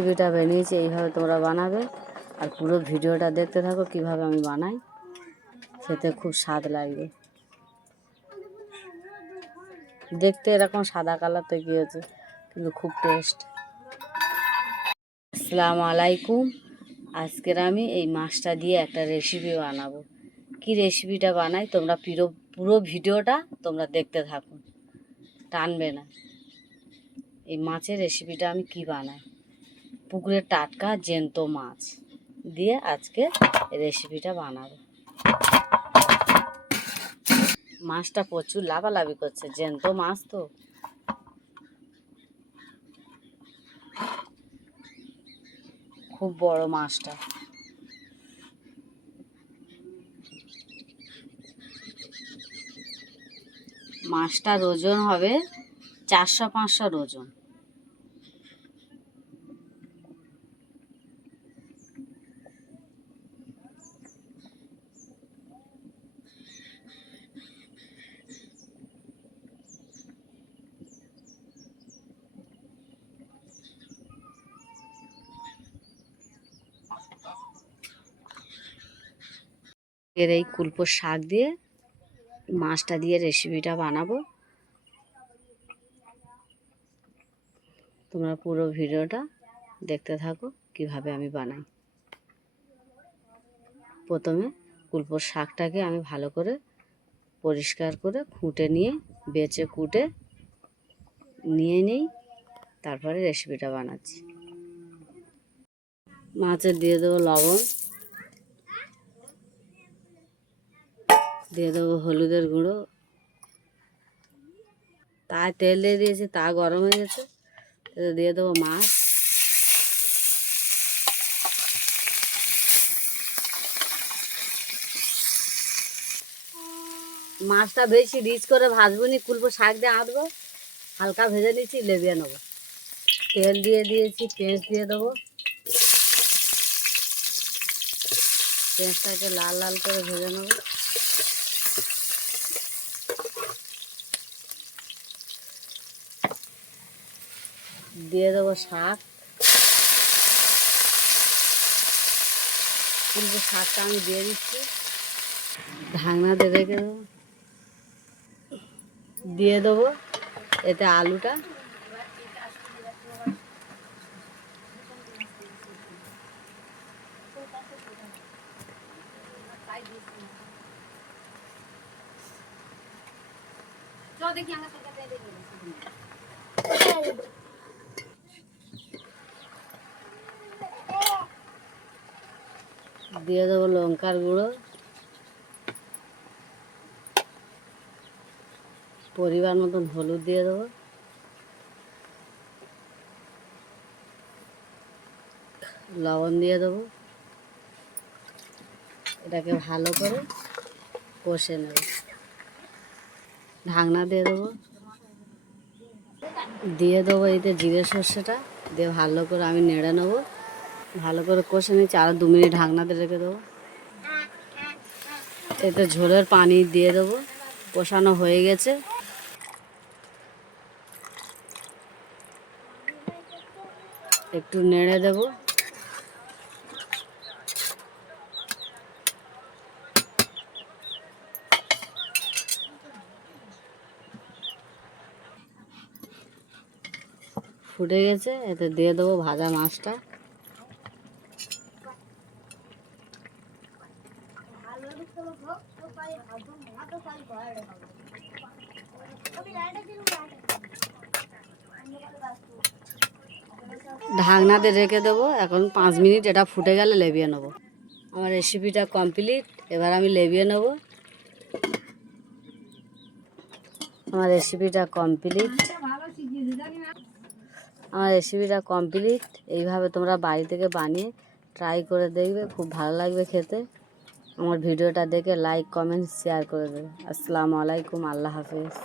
রেসিপিটা বানিয়েছি, এইভাবে তোমরা বানাবে। আর পুরো ভিডিওটা দেখতে থাকো কিভাবে আমি বানাই, খেতে খুব স্বাদ লাগবে। দেখতে এরকম সাদা কালার তো গিয়েছে, কিন্তু খুব টেস্ট। আসসালামু আলাইকুম। আজকের আমি এই মাছটা দিয়ে একটা রেসিপি বানাবো। কি রেসিপিটা বানাই তোমরা পুরো ভিডিওটা তোমরা দেখতে থাকো, টানবে না। এই মাছের রেসিপিটা আমি কি বানাই, পুকুরের টাটকা জ্যান্ত মাছ দিয়ে আজকে রেসিপিটা বানাবো। মাছটা প্রচুর লাফালাফি করছে, জ্যান্ত মাছ তো। খুব বড় মাছটা। মাছটার ওজন হবে 400-500 ওজন। এর এই কুলপোর শাক দিয়ে মাছটা দিয়ে রেসিপিটা বানাবো। তোমরা পুরো ভিডিওটা দেখতে থাকো কিভাবে আমি বানাই। প্রথমে কুলপোর শাকটাকে আমি ভালো করে পরিষ্কার করে খুঁটে নিয়ে বেছে কুটে নিয়ে নেই, তারপরে রেসিপিটা বানাচ্ছি। মাছে দিয়ে দেবো লবণ, দিয়ে দেবো হলুদের গুঁড়ো, তাই তেল দিয়ে দিয়েছি, তা গরম হয়ে গেছে। দিয়ে দেবো মাছ, মাছটা বেশি রিচ করে ভাজবো নি, কুলপো শাক দিয়ে আঁটবো, হালকা ভেজে নিচ্ছি, লেবিয়ে নেবো। তেল দিয়ে দিয়েছি, পেঁয়াজ দিয়ে দেবো। পেঁয়াজটাকে লাল লাল করে ভেজে নেবো। দিয়ে দেবো শাক, কুলপো শাকটা আমি দিয়ে দিচ্ছি, ঢাকনা দিয়ে রেখে দেবো। দিয়ে দেবো এতে আলুটা, দিয়ে দেবো লঙ্কার গুঁড়ো, পরিমাণ মতন হলুদ দিয়ে দেবো, লবণ দিয়ে দেবো। এটাকে ভালো করে কষে নেব। ঢাকনা দিয়ে দেবো, দিয়ে দেবো এতে জিরে সর্ষেটা দিয়ে ভালো করে আমি নেড়ে নেবো। ভালো করে কষে নিচ্ছি, আরও 2 মিনিট ঢাকনা দিয়ে রেখে দেবো। এতে ঝোলের পানি দিয়ে দেবো, কষানো হয়ে গেছে। একটু নেড়ে দেবো। ফুটে গেছে, এতে দিয়ে দেবো ভাজা মাছটা। ঢাকনা দিয়ে রেখে দেবো। এখন 5 মিনিট এটা ফুটে গেলে লেবিয়ে নেবো। আমার রেসিপিটা কমপ্লিট, এবার আমি লেবিয়ে নেব। আমার রেসিপিটা কমপ্লিট। এইভাবে তোমরা বাড়ি থেকে বানিয়ে ট্রাই করে দেখবে, খুব ভালো লাগবে খেতে। আমার ভিডিওটা দেখে লাইক কমেন্ট শেয়ার করে দেবে। আসসালামু আলাইকুম, আল্লাহ হাফিজ।